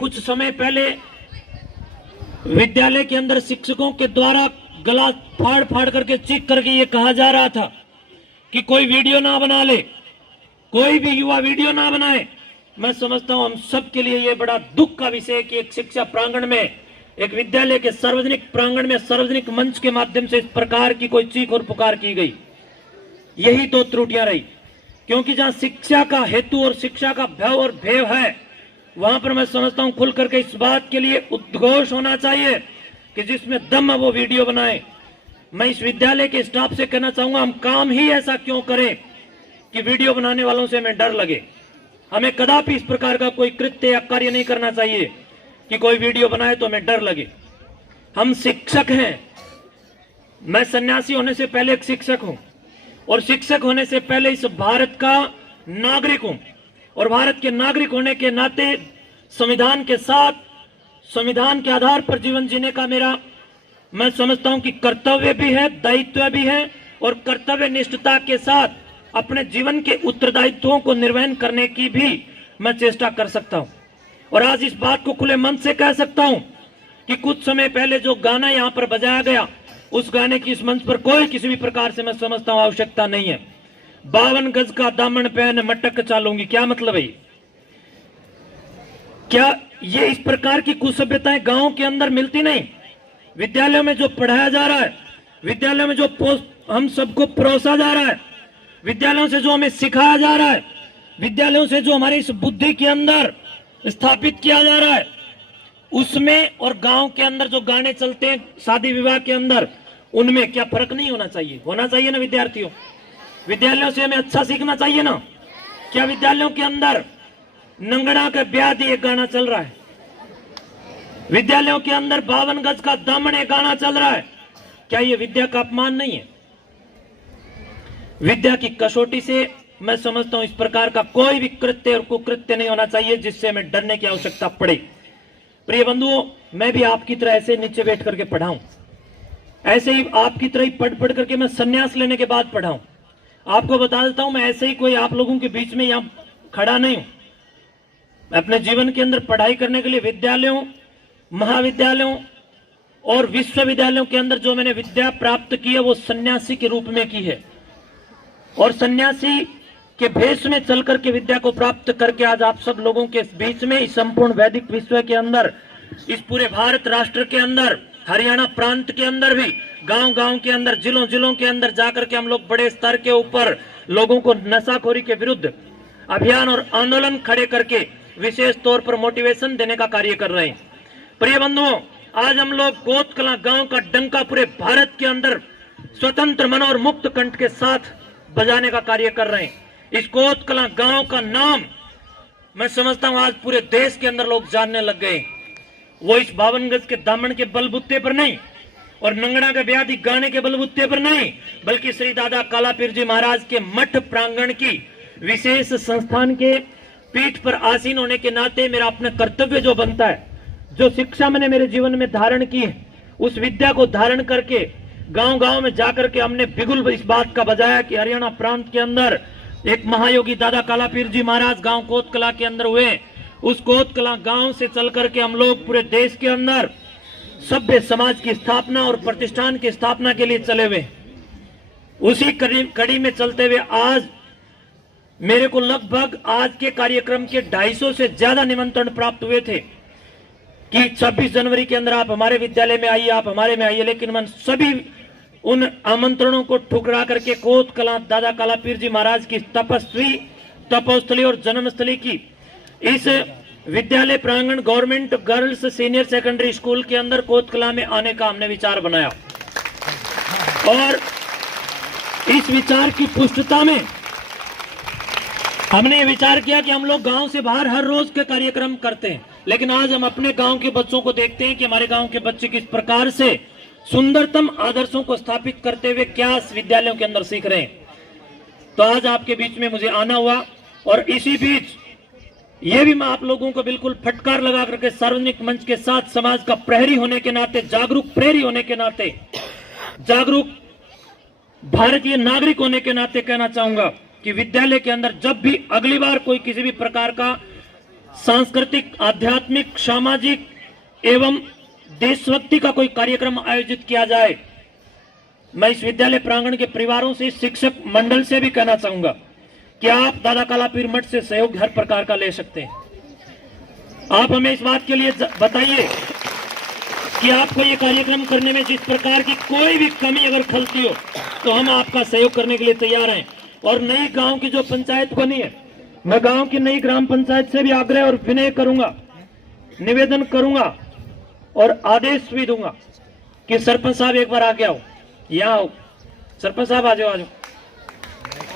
कुछ समय पहले विद्यालय के अंदर शिक्षकों के द्वारा गला फाड़ फाड़ करके चीख करके ये कहा जा रहा था कि कोई वीडियो ना बना ले, कोई भी युवा वीडियो ना बनाए। मैं समझता हूं हम सब के लिए ये बड़ा दुख का विषय है कि एक शिक्षा प्रांगण में, एक विद्यालय के सार्वजनिक प्रांगण में, सार्वजनिक मंच के माध्यम से इस प्रकार की कोई चीख और पुकार की गई। यही दो त्रुटियां रही, क्योंकि जहां शिक्षा का हेतु और शिक्षा का भय और भेय है, वहां पर मैं समझता हूं खुल करके इस बात के लिए उद्घोष होना चाहिए कि जिसमें दम है वो वीडियो बनाए। मैं इस विद्यालय के स्टाफ से कहना चाहूंगा, हम काम ही ऐसा क्यों करें कि वीडियो बनाने वालों से हमें डर लगे। हमें कदापि इस प्रकार का कोई कृत्य या कार्य नहीं करना चाहिए कि कोई वीडियो बनाए तो हमें डर लगे। हम शिक्षक हैं, मैं सन्यासी होने से पहले एक शिक्षक हूं और शिक्षक होने से पहले इस भारत का नागरिक हूं, और भारत के नागरिक होने के नाते संविधान के साथ, संविधान के आधार पर जीवन जीने का मेरा, मैं समझता हूं कि कर्तव्य भी है, दायित्व भी है, और कर्तव्य निष्ठता के साथ अपने जीवन के उत्तरदायित्वों को निर्वहन करने की भी मैं चेष्टा कर सकता हूं। और आज इस बात को खुले मन से कह सकता हूं कि कुछ समय पहले जो गाना यहां पर बजाया गया, उस गाने की इस मंच पर कोई किसी भी प्रकार से मैं समझता हूं आवश्यकता नहीं है। 52 गज का दामन पहन मटक चालूंगी, क्या मतलब है? क्या ये इस प्रकार की कुसभ्यताएं गांव के अंदर मिलती नहीं? विद्यालयों में जो पढ़ाया जा रहा है, विद्यालयों में जो हम सबको परोसा जा रहा है, विद्यालयों से जो हमें सिखाया जा रहा है, विद्यालयों से जो हमारी इस बुद्धि के अंदर स्थापित किया जा रहा है, उसमें और गांव के अंदर जो गाने चलते हैं शादी विवाह के अंदर, उनमें क्या फर्क नहीं होना चाहिए? होना चाहिए ना विद्यार्थियों। विद्यालयों से हमें अच्छा सीखना चाहिए ना। क्या विद्यालयों के अंदर नंगड़ा के ब्याह दी एक गाना चल रहा है? विद्यालयों के अंदर 52 गज का दामन एक गाना चल रहा है? क्या ये विद्या का अपमान नहीं है? विद्या की कसौटी से मैं समझता हूं इस प्रकार का कोई भी कृत्य और कुकृत्य नहीं होना चाहिए जिससे हमें डरने की आवश्यकता पड़े। प्रिय बंधुओं, मैं भी आपकी तरह ऐसे नीचे बैठ करके पढ़ाऊं, ऐसे ही आपकी तरह ही पढ़ पढ़ करके मैं संन्यास लेने के बाद पढ़ाऊं। आपको बता देता हूं, मैं ऐसे ही कोई आप लोगों के बीच में यहां खड़ा नहीं हूं। अपने जीवन के अंदर पढ़ाई करने के लिए विद्यालयों, महाविद्यालयों और विश्वविद्यालयों के अंदर जो मैंने विद्या प्राप्त की है वो सन्यासी के रूप में की है, और सन्यासी के भेष में चल करके विद्या को प्राप्त करके आज आप सब लोगों के बीच में इस संपूर्ण वैदिक विश्व के अंदर, इस पूरे भारत राष्ट्र के अंदर, हरियाणा प्रांत के अंदर भी, गांव गांव के अंदर, जिलों जिलों के अंदर जाकर के हम लोग बड़े स्तर के ऊपर लोगों को नशाखोरी के विरुद्ध अभियान और आंदोलन खड़े करके विशेष तौर पर मोटिवेशन देने का कार्य कर रहे हैं। प्रिय बंधुओं, आज हम लोग कोतकला गांव का डंका पूरे भारत के अंदर स्वतंत्र मन और मुक्त कंठ के साथ बजाने का कार्य कर रहे हैं। इस कोतकला गांव का नाम मैं समझता हूं आज पूरे देश के अंदर लोग जानने लग गए। वो इस 52 गज के दामन के बलबूते पर नहीं और नंगड़ा के ब्याह दी गाने के बलबूते पर नहीं, बल्कि श्री दादा कालापीर जी महाराज के मठ प्रांगण की विशेष संस्थान के पीठ पर आसीन होने के नाते मेरा अपना कर्तव्य जो बनता है, जो शिक्षा मैंने मेरे जीवन में धारण की है, उस विद्या को धारण करके गांव गांव में जाकर के हमने बिगुल इस बात का बजाया कि हरियाणा प्रांत के अंदर एक महायोगी दादा कालापीर जी महाराज गांव कोतकला के अंदर हुए। उस कोतकला गांव से चल करके हम लोग पूरे देश के अंदर सभ्य समाज की स्थापना और प्रतिष्ठान की स्थापना के लिए चले हुए। उसी कड़ी में चलते हुए आज मेरे को लगभग आज के कार्यक्रम के 250 से ज्यादा निमंत्रण प्राप्त हुए थे कि 26 जनवरी के अंदर आप हमारे विद्यालय में आइए, आप हमारे में आइए। लेकिन मैं सभी उन आमंत्रणों को ठुकरा करके कोतकला दादा कालापीर जी महाराज की तपस्थली और जन्मस्थली की इस विद्यालय प्रांगण government girls senior secondary school के अंदर कोतकला में आने का हमने विचार बनाया, और इस विचार की पुष्टता में हमने ये विचार किया कि हम लोग गांव से बाहर हर रोज के कार्यक्रम करते हैं, लेकिन आज हम अपने गांव के बच्चों को देखते हैं कि हमारे गांव के बच्चे किस प्रकार से सुंदरतम आदर्शों को स्थापित करते हुए क्या विद्यालयों के अंदर सीख रहे हैं। तो आज आपके बीच में मुझे आना हुआ, और इसी बीच ये भी मैं आप लोगों को बिल्कुल फटकार लगा करके सार्वजनिक मंच के साथ समाज का प्रहरी होने के नाते, जागरूक प्रहरी होने के नाते, जागरूक भारतीय नागरिक होने के नाते कहना चाहूंगा कि विद्यालय के अंदर जब भी अगली बार कोई किसी भी प्रकार का सांस्कृतिक, आध्यात्मिक, सामाजिक एवं देशभक्ति का कोई कार्यक्रम आयोजित किया जाए, मैं इस विद्यालय प्रांगण के परिवारों से, शिक्षक मंडल से भी कहना चाहूंगा कि आप दादा कालापीर मठ से सहयोग हर प्रकार का ले सकते हैं। आप हमें इस बात के लिए बताइए कि आपको ये कार्यक्रम करने में जिस प्रकार की कोई भी कमी अगर खलती हो तो हम आपका सहयोग करने के लिए तैयार हैं। और नई गांव की जो पंचायत बनी है, मैं गांव की नई ग्राम पंचायत से भी आग्रह और विनय करूंगा, निवेदन करूंगा और आदेश भी दूंगा कि सरपंच साहब एक बार आगे आओ, यहाँ आओ, सरपंच साहब आ जाओ।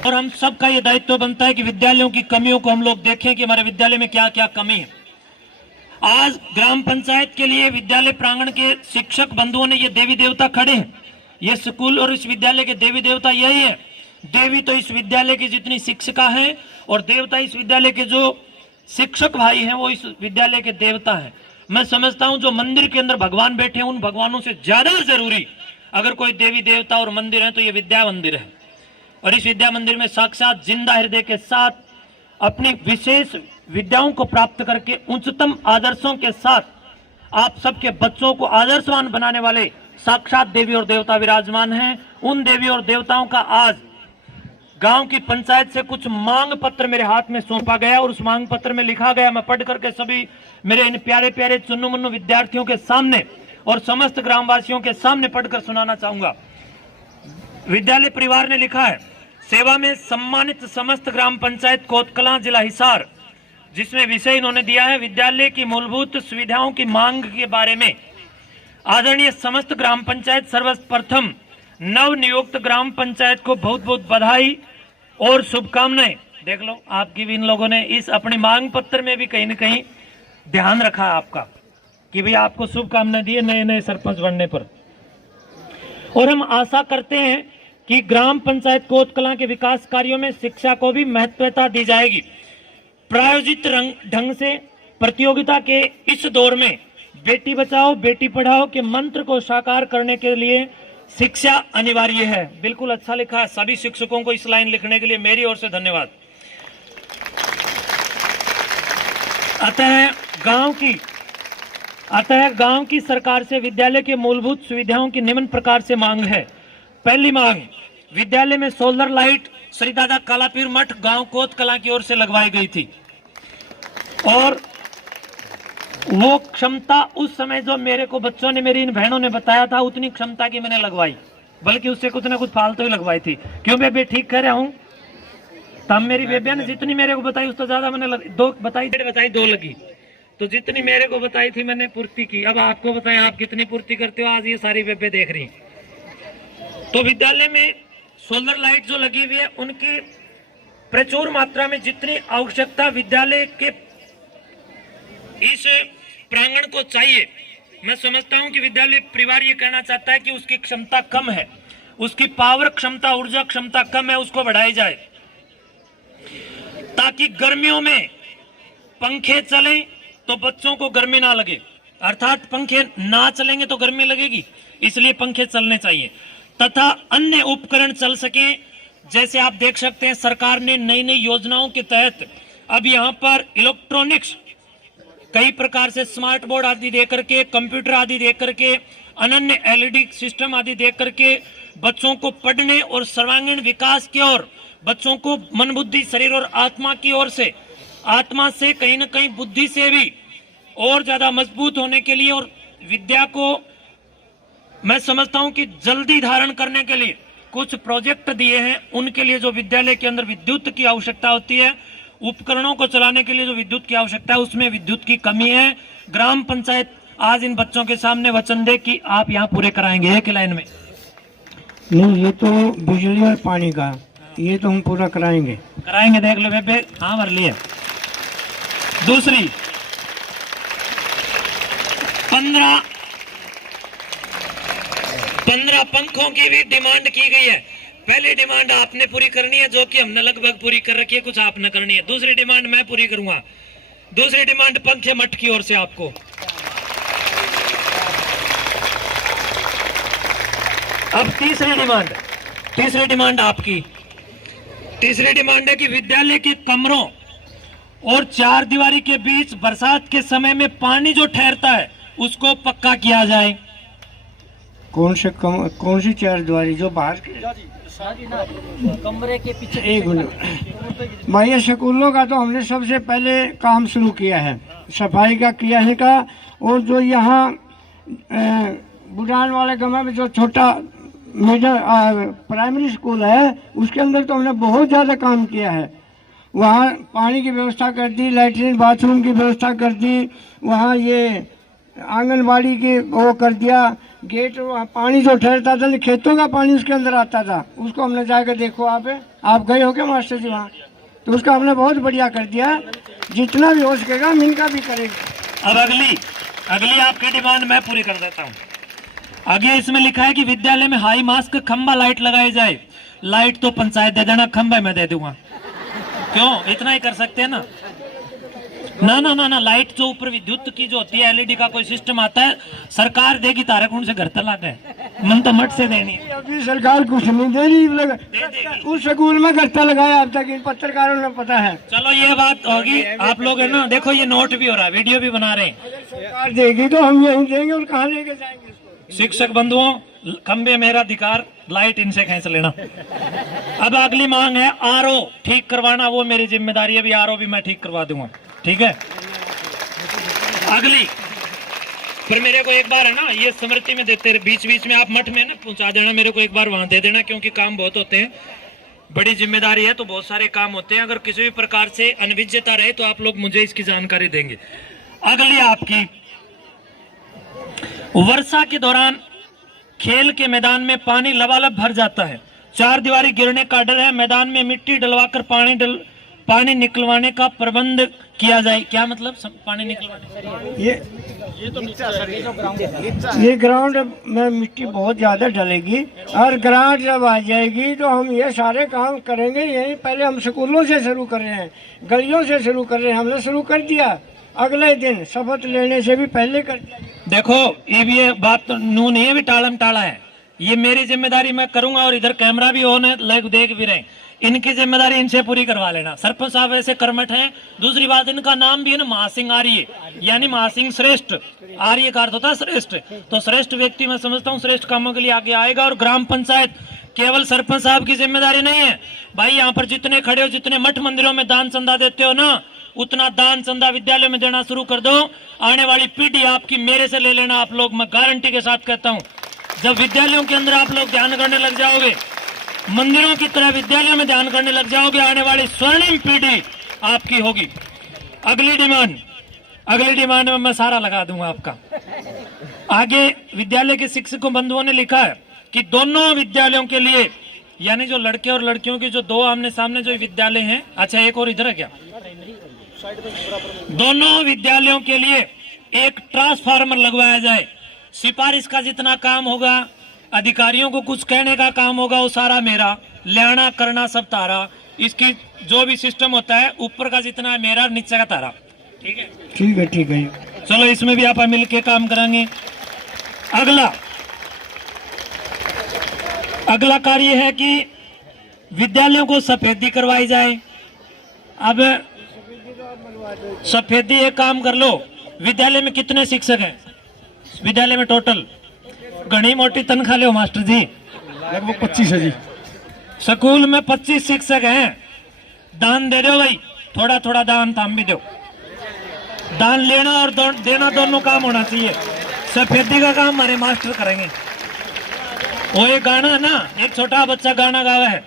और हम सबका ये दायित्व बनता है कि विद्यालयों की कमियों को हम लोग देखें कि हमारे विद्यालय में क्या क्या कमी है। आज ग्राम पंचायत के लिए विद्यालय प्रांगण के शिक्षक बंधुओं ने ये देवी देवता खड़े हैं। ये स्कूल और इस विद्यालय के देवी देवता यही है। देवी तो इस विद्यालय की जितनी शिक्षिका हैं और देवता इस विद्यालय के जो शिक्षक भाई हैं वो इस विद्यालय के देवता हैं। मैं समझता हूं जो मंदिर के अंदर भगवान बैठे हैं उन भगवानों से ज्यादा जरूरी अगर कोई देवी देवता और मंदिर है तो ये विद्या मंदिर है। और इस विद्या मंदिर में साक्षात जिंदा हृदय के साथ अपनी विशेष विद्याओं को प्राप्त करके उच्चतम आदर्शों के साथ आप सबके बच्चों को आदर्शवान बनाने वाले साक्षात देवी और देवता विराजमान हैं। उन देवी और देवताओं का आज गांव की पंचायत से कुछ मांग पत्र मेरे हाथ में सौंपा गया और उस मांग पत्र में लिखा गया, मैं पढ़ करके सभी मेरे इन प्यारे प्यारे चुन्नू मुन्नू विद्यार्थियों के सामने और समस्त ग्रामवासियों के सामने पढ़कर सुनाना चाहूंगा। विद्यालय परिवार ने लिखा है, सेवा में सम्मानित समस्त ग्राम पंचायत कोतकलां जिला हिसार, जिसमें विषय इन्होंने दिया है विद्यालय की मूलभूत सुविधाओं की मांग के बारे में। आदरणीय समस्त ग्राम पंचायत सर्वप्रथम नव नियुक्त ग्राम पंचायत को बहुत बहुत बधाई और शुभकामनाएं। देख लो आपकी भी इन लोगों ने इस अपनी मांग पत्र में भी कहीं न कहीं ध्यान रखा है आपका कि भाई आपको शुभकामनाएं दी है नए नए सरपंच बनने पर। और हम आशा करते हैं कि ग्राम पंचायत कोतकलां के विकास कार्यों में शिक्षा को भी महत्वता दी जाएगी। प्रायोजित ढंग से प्रतियोगिता के इस दौर में बेटी बचाओ बेटी पढ़ाओ के मंत्र को साकार करने के लिए शिक्षा अनिवार्य है। बिल्कुल अच्छा लिखा है। सभी शिक्षकों को इस लाइन लिखने के लिए मेरी ओर से धन्यवाद। अतः गांव की सरकार से विद्यालय के मूलभूत सुविधाओं की निम्न प्रकार से मांग है। पहली मांग, विद्यालय में सोलर लाइट श्री दादा कालापीर मठ गांव कोतकलां की ओर से लगवाई गई थी और वो क्षमता उस समय जो मेरे को बच्चों ने, मेरी इन बहनों ने बताया था उतनी क्षमता की मैंने लगवाई, बल्कि उससे कुछ ना कुछ फालतू ही लगवाई थी। क्यों बेबे, ठीक कह रहा हूं? तब मेरी बेबे ने जितनी मेरे को बताई उससे ज्यादा मैंने दो लगी, तो जितनी मेरे को बताई थी मैंने पूर्ति की। अब आपको बताया आप कितनी पूर्ति करते हो, आज ये सारी बेबे देख रही। तो विद्यालय में सोलर लाइट जो लगी हुई है उनकी प्रचुर मात्रा में जितनी आवश्यकता विद्यालय के इस प्रांगण को चाहिए, मैं समझता हूं कि विद्यालय परिवार ये कहना चाहता है कि उसकी क्षमता कम है, उसकी पावर क्षमता, ऊर्जा क्षमता कम है, उसको बढ़ाई जाए ताकि गर्मियों में पंखे चलें तो बच्चों को गर्मी ना लगे, अर्थात पंखे ना चलेंगे तो गर्मी लगेगी, इसलिए पंखे चलने चाहिए तथा अन्य उपकरण चल सके। जैसे आप देख सकते हैं सरकार ने नई नई योजनाओं के तहत अब यहाँ पर इलेक्ट्रॉनिक्स कई प्रकार से स्मार्ट बोर्ड आदि दे करके, कंप्यूटर आदि दे करके, अनन्य एलईडी सिस्टम आदि दे करके बच्चों को पढ़ने और सर्वांगीण विकास की ओर, बच्चों को मन बुद्धि शरीर और आत्मा की ओर से, आत्मा से कहीं न कहीं बुद्धि से भी और ज्यादा मजबूत होने के लिए और विद्या को मैं समझता हूं कि जल्दी धारण करने के लिए कुछ प्रोजेक्ट दिए हैं। उनके लिए जो विद्यालय के अंदर विद्युत की आवश्यकता होती है, उपकरणों को चलाने के लिए जो विद्युत की आवश्यकता है, उसमें विद्युत की कमी है। ग्राम पंचायत आज इन बच्चों के सामने वचन दे कि आप यहाँ पूरे कराएंगे एक लाइन में। नहीं, ये तो बिजली और पानी का, ये तो हम पूरा कराएंगे। देख लो बेबे, हाँ भर लिए। दूसरी 15 पंखों की भी डिमांड की गई है। पहली डिमांड आपने पूरी करनी है जो कि हमने लगभग पूरी कर रखी है, कुछ आपने करनी है। दूसरी डिमांड मैं पूरी करूंगा। दूसरी डिमांड पंखे मठ की ओर से आपको। अब तीसरी डिमांड आपकी। तीसरी डिमांड है कि विद्यालय के कमरों और चार दीवारी के बीच बरसात के समय में पानी जो ठहरता है उसको पक्का किया जाए। कौन सी चार दीवारी जो बाहर के कमरे के पीछे एक मिनट भैया, स्कूलों का तो हमने सबसे पहले काम शुरू किया है, सफाई का किया है का। और जो यहाँ बुढ़ान वाले गाँव में जो छोटा मिडिल प्राइमरी स्कूल है उसके अंदर तो हमने बहुत ज़्यादा काम किया है। वहाँ पानी की व्यवस्था कर दी, लैट्रिन बाथरूम की व्यवस्था कर दी, वहाँ ये आंगनबाड़ी के वो कर दिया, गेट वहाँ पानी जो ठहरता था खेतों का पानी उसके अंदर आता था, उसको हमने जाकर देखो आप गए हो क्या मास्टर जी वहाँ, तो उसका हमने बहुत बढ़िया कर दिया। जितना भी हो सकेगा हम इनका भी करेंगे। अब अगली आपकी डिमांड मैं पूरी कर देता हूँ। आगे इसमें लिखा है कि विद्यालय में हाई मास्क खंबा लाइट लगाई जाए। लाइट तो पंचायत दे देना, खंबा मैं दे दूंगा। क्यों, इतना ही कर सकते हैं ना। ना ना ना ना, लाइट जो ऊपर विद्युत की जो होती है एलईडी का कोई सिस्टम आता है, सरकार देगी, तारे कौन से घर तक है, मन तो मठ से देनी। अभी सरकार कुछ नहीं दे रही, उस स्कूल में गत्ता लगाया अब तक इन पत्रकारों ने पता है। चलो ये बात होगी, आप लोग है ना, देखो ये नोट भी हो रहा है, वीडियो भी बना रहे हैं। सरकार देगी तो हम यहीं देंगे और कहाँ लेके जाएंगे इसको। शिक्षक बंधुओं, खंबे मेरा अधिकार, लाइट इनसे खींच लेना। अब अगली मांग है आरओ ठीक करवाना, वो मेरी जिम्मेदारी है, अभी आरओ भी मैं ठीक करवा दूंगा, ठीक है। अगली फिर मेरे को एक बार है ना ये स्मृति में देते, बीच बीच में आप मठ में ना पहुंचा देना, मेरे को एक बार वहां दे देना, क्योंकि काम बहुत होते हैं, बड़ी जिम्मेदारी है, तो बहुत सारे काम होते हैं। अगर किसी भी प्रकार से अनिविज्यता रहे तो आप लोग मुझे इसकी जानकारी देंगे। अगली आपकी, वर्षा के दौरान खेल के मैदान में पानी लबालब भर जाता है, चार दीवारी गिरने का डर है, मैदान में मिट्टी डलवाकर पानी निकलवाने का प्रबंध किया जाए। क्या मतलब पानी निकलवाने? ये ग्राउंड में मिट्टी बहुत ज्यादा डलेगी और ग्राउंड जब आ जाएगी तो हम ये सारे काम करेंगे। यही पहले हम स्कूलों से शुरू कर रहे हैं, गलियों से शुरू कर रहे हैं, हमने शुरू कर दिया, अगले दिन शपथ लेने से भी पहले कर दिया। देखो ये बात तो नू नहीं है, भी टालम टाला है, ये मेरी जिम्मेदारी मैं करूंगा। और इधर कैमरा भी ऑन है, लाइव देख भी रहे, इनकी जिम्मेदारी इनसे पूरी करवा लेना। सरपंच साहब ऐसे कर्मठ हैं। दूसरी बात, इनका नाम भी है ना महासिंह आर्य, यानी महासिंह श्रेष्ठ, आर्य का अर्थ होता है श्रेष्ठ, तो श्रेष्ठ व्यक्ति मैं समझता हूँ श्रेष्ठ कामों के लिए आगे आएगा। और ग्राम पंचायत केवल सरपंच साहब की जिम्मेदारी नहीं है भाई, यहाँ पर जितने खड़े हो, जितने मठ मंदिरों में दान चंदा देते हो ना, उतना दान चंदा विद्यालय में देना शुरू कर दो। आने वाली पीढ़ी आपकी मेरे से ले लेना आप लोग, मैं गारंटी के साथ कहता हूँ। जब विद्यालयों के अंदर आप लोग ध्यान करने लग जाओगे, मंदिरों की तरह विद्यालयों में ध्यान करने लग जाओगे, आने वाली स्वर्णिम पीढ़ी आपकी होगी। अगली डिमांड में मैं सारा लगा दूंगा आपका। आगे विद्यालय के शिक्षकों बंधुओं ने लिखा है कि दोनों विद्यालयों के लिए, यानी जो लड़के और लड़कियों के जो दो आमने सामने जो विद्यालय हैं, अच्छा एक और इधर है क्या, दोनों विद्यालयों के लिए एक ट्रांसफार्मर लगवाया जाए। सिफारिश का जितना काम होगा, अधिकारियों को कुछ कहने का काम होगा, वो सारा मेरा, लेना करना सब तारा। इसकी जो भी सिस्टम होता है, ऊपर का जितना है मेरा, नीचे का तारा। ठीक है, ठीक है, ठीक है। चलो इसमें भी आप मिलके काम करेंगे। अगला कार्य है कि विद्यालयों को सफेदी करवाई जाए। अब सफेदी एक काम कर लो, विद्यालय में कितने शिक्षक हैं विद्यालय में टोटल? घनी मोटी तनख्वाह लो मास्टर जी, लगभग 25 है जी। स्कूल में 25 शिक्षक हैं, दान दे दो भाई, थोड़ा थोड़ा दान थाम भी दो। दान लेना और देना दोनों काम होना चाहिए। सफेदी का काम हमारे मास्टर करेंगे। वो एक गाना है ना, एक छोटा बच्चा गाना गावा है,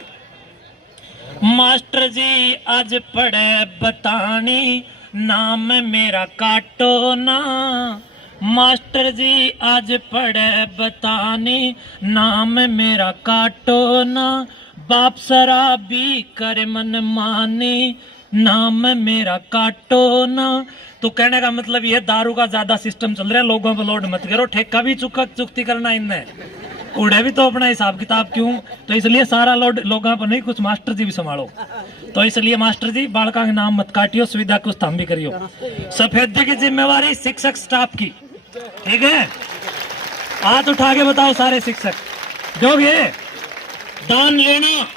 मास्टर जी आज पढ़े बतानी, नाम मेरा काटो ना, मास्टर जी आज पढ़े बतानी, नाम मेरा काटो ना, बाप शराबी करे मन मानी, नाम मेरा काटो ना। तो कहने का मतलब ये, दारू का ज्यादा सिस्टम चल रहा है, लोगों पर लोड मत करो, ठेका भी चुकती करना इनने, उड़े भी तो अपना हिसाब किताब क्यों, तो इसलिए सारा लोड लोगों पर नहीं, कुछ मास्टर जी भी संभालो। तो इसलिए मास्टर जी बालका के नाम मत काटियो, सुविधा कुछ थाम भी करियो। सफेदी की जिम्मेवारी शिक्षक स्टाफ की, ठीक है। हाथ उठा के बताओ सारे शिक्षक जो भी है, दान लेना।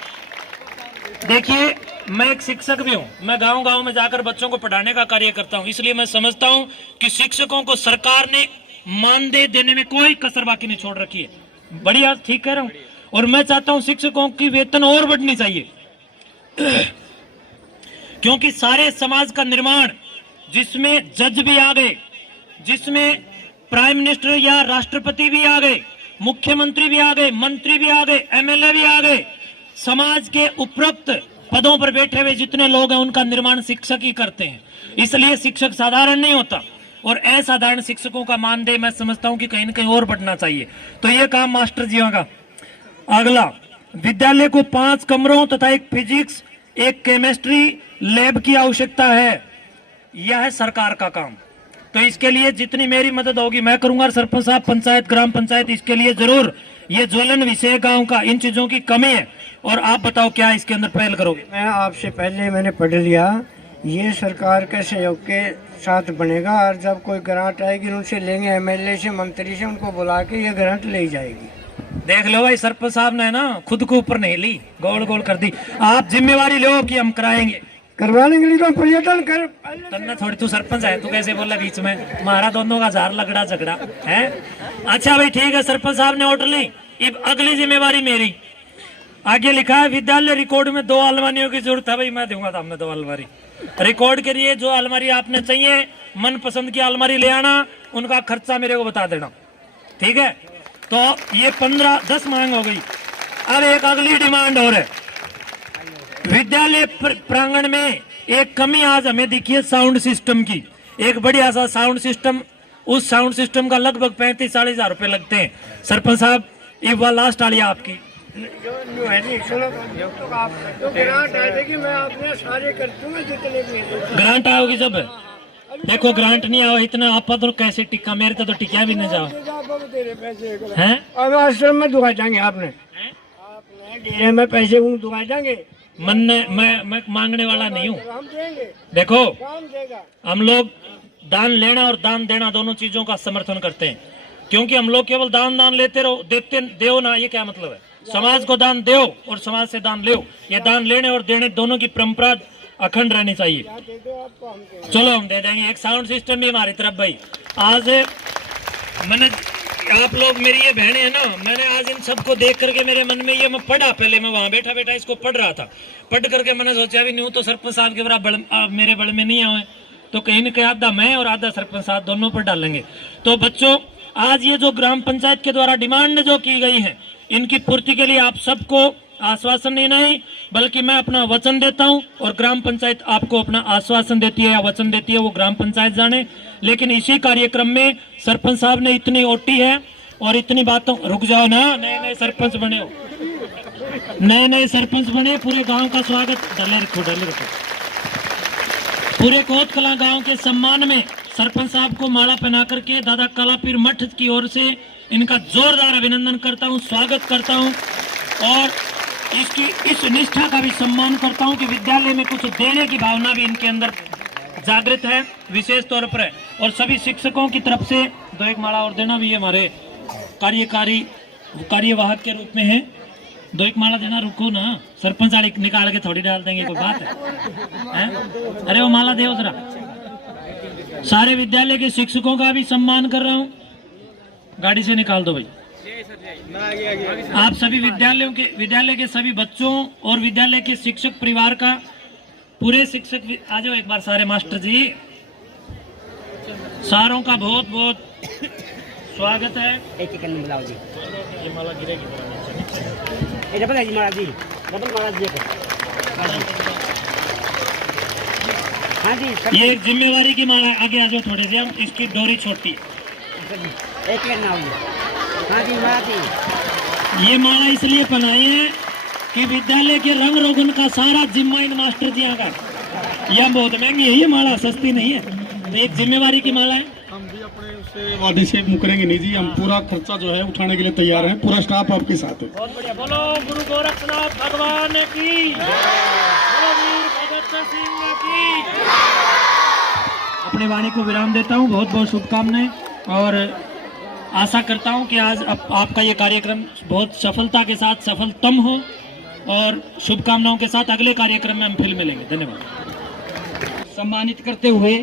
देखिए मैं एक शिक्षक भी हूँ, मैं गांव गांव में जाकर बच्चों को पढ़ाने का कार्य करता हूँ, इसलिए मैं समझता हूँ कि शिक्षकों को सरकार ने मानदेय देने में कोई कसर बाकी नहीं छोड़ रखी है। बढ़िया, ठीक कह रहा हूँ। और मैं चाहता हूँ शिक्षकों की वेतन और बढ़नी चाहिए क्योंकि सारे समाज का निर्माण, जिसमें जज भी आ गए, जिसमें प्राइम मिनिस्टर या राष्ट्रपति भी आ गए, मुख्यमंत्री भी आ गए, मंत्री भी आ गए, एमएलए भी आ गए, समाज के उपरोक्त पदों पर बैठे हुए जितने लोग हैं उनका निर्माण शिक्षक ही करते हैं। इसलिए शिक्षक साधारण नहीं होता और असाधारण शिक्षकों का मानदेय मैं समझता हूं कि कहीं न कहीं और बढ़ना चाहिए। तो ये काम मास्टर जियों का। अगला, विद्यालय को 5 कमरों तथा एक फिजिक्स, एक केमिस्ट्री लैब की आवश्यकता है। यह है सरकार का काम। तो इसके लिए जितनी मेरी मदद होगी मैं करूंगा। सरपंच साहब, पंचायत, ग्राम पंचायत इसके लिए जरूर, ये ज्वलन विषय गांव का, इन चीजों की कमी है। और आप बताओ क्या इसके अंदर पहल करोगे? मैं आपसे पहले मैंने पढ़ लिया, ये सरकार के सहयोग के साथ बनेगा और जब कोई ग्रांट आएगी उनसे लेंगे, एमएलए से, मंत्री से, उनको बुला के ये ग्रांट ले जाएगी। देख लो भाई, सरपंच साहब ने ना खुद को ऊपर नहीं ली, गोल गोल कर दी। आप जिम्मेवारी लो कि हम कराएंगे। करवाने के लिए तो पर्यटन कर। तन्ना थोड़ी, तू सरपंच है, तू कैसे बोला बीच में? हमारा दोनों का जार लगड़ा झगड़ा है। अच्छा भाई ठीक है, सरपंच साहब ने ऑर्डर ली, अब अगली जिम्मेवारी मेरी। आगे लिखा है विद्यालय रिकॉर्ड में 2 अलमारियों की जरूरत है। भाई मैं दूंगा सामने 2 अलमारी रिकॉर्ड के लिए। जो अलमारी आपने चाहिए, मन पसंद की अलमारी ले आना, उनका खर्चा मेरे को बता देना, ठीक है? तो ये 15-10 मांग हो गई। अब एक अगली डिमांड और है, विद्यालय प्रांगण में एक कमी आज हमें दिखी है साउंड सिस्टम की। एक बढ़िया सा साउंड सिस्टम, उस साउंड सिस्टम का लगभग 35-40 हजार रुपए लगते हैं। सरपंच साहब, ये वो लास्ट आली आपकी ग्रांट आओगी जब। देखो ग्रांट नहीं आओ इतना आप तो कैसे टिका, मेरे तो टिका भी नहीं जाओ हैं। अब आश्रम में दुआ जाएंगे, आपने डेरे में पैसे दुआ जाएंगे। मन ने मैं मांगने वाला नहीं हूँ। हम देंगे, देखो काम देगा। हम लोग दान लेना और दान देना दोनों चीजों का समर्थन करते हैं, क्योंकि हम लोग केवल दान लेते रहो, देते दो ना, ये क्या मतलब है? समाज को दान दो और समाज से दान लो। ये दान लेने और देने दोनों की परंपरा अखंड रहनी चाहिए। चलो हम दे देंगे। एक साउंड सिस्टम भी हमारी तरफ। भाई आज मैंने, आप लोग मेरी ये बहनें हैं ना, मैंने आज इन सबको देख करके मेरे मन में ये, मैं पढ़ा, पहले मैं वहां बैठा इसको पढ़ रहा था, पढ़ करके मैंने सोचा भी नहीं तो सरपंच साहब के बराबर मेरे बल में नहीं आए तो कहीं न कहीं आधा मैं और आधा सरपंच साहब दोनों पर डालेंगे। तो बच्चों, आज ये जो ग्राम पंचायत के द्वारा डिमांड जो की गई है, इनकी पूर्ति के लिए आप सबको आश्वासन नहीं, बल्कि मैं अपना वचन देता हूं और ग्राम पंचायत आपको अपना आश्वासन देती है या वचन देती है, वो ग्राम पंचायत जाने। लेकिन इसी कार्यक्रम में सरपंच साहब ने इतनी ओटी है और इतनी बातों, रुक जाओ ना, नए सरपंच बने हो, नए सरपंच बने, पूरे गांव का स्वागत, डले रखो। पूरे कोत कला गांव के सम्मान में सरपंच साहब को माला पहना करके दादा कालापीर मठ की ओर से इनका जोरदार अभिनंदन करता हूं, स्वागत करता हूं और इसकी इस निष्ठा का भी सम्मान करता हूं कि विद्यालय में कुछ देने की भावना भी इनके अंदर जागृत है, विशेष तौर पर है। और सभी शिक्षकों की तरफ से 2 माला और देना भी हमारे कार्यवाहक के रूप में है। 2 माला देना, रुको ना, सरपंच वाले निकाल के थोड़ी डाल देंगे, कोई बात है? अरे वो माला दे जरा। सारे विद्यालय के शिक्षकों का भी सम्मान कर रहा हूं। गाड़ी से निकाल दो भाई। आप सभी विद्यालय के सभी बच्चों और विद्यालय के शिक्षक परिवार का, पूरे शिक्षक, आ जाओ एक बार सारे मास्टर जी, सारों का बहुत बहुत स्वागत है। एक एक बुलाओ जी, ये माला गिरेगी डबल है जी महाराज जी, डबल महाराज जी। हाँ जी, ये एक जिम्मेवारी की माला। आगे आ जाओ थोड़े से, हम इसकी डोरी छोटी एक लेना। हाँ जी महाराज जी, ये माला इसलिए पहनाई है कि विद्यालय के रंग रोगन का सारा जिम्मा इन मास्टर जी का। यह बहुत महंगी है, ये माला सस्ती नहीं है, तो एक जिम्मेवारी की माला है। हम भी अपने उससे वादे से मुकरेंगे नहीं जी, हम पूरा खर्चा जो है उठाने के लिए तैयार हैं, पूरा स्टाफ आपके साथ है। बहुत बढ़िया, बोलो गुरु गोरखनाथ भगवान की, बोलो वीर भगत सिंह की। अपने वाणी को विराम देता हूँ, बहुत बहुत शुभकामनाएं और आशा करता हूं कि आज आपका ये कार्यक्रम बहुत सफलता के साथ सफलतम हो और शुभकामनाओं के साथ अगले कार्यक्रम में हम फिर मिलेंगे। धन्यवाद। सम्मानित करते हुए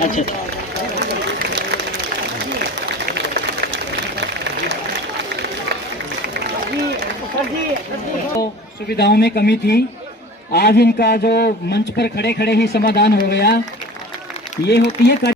अच्छा तो सुविधाओं में कमी थी, आज इनका जो मंच पर खड़े खड़े ही समाधान हो गया। ये होती है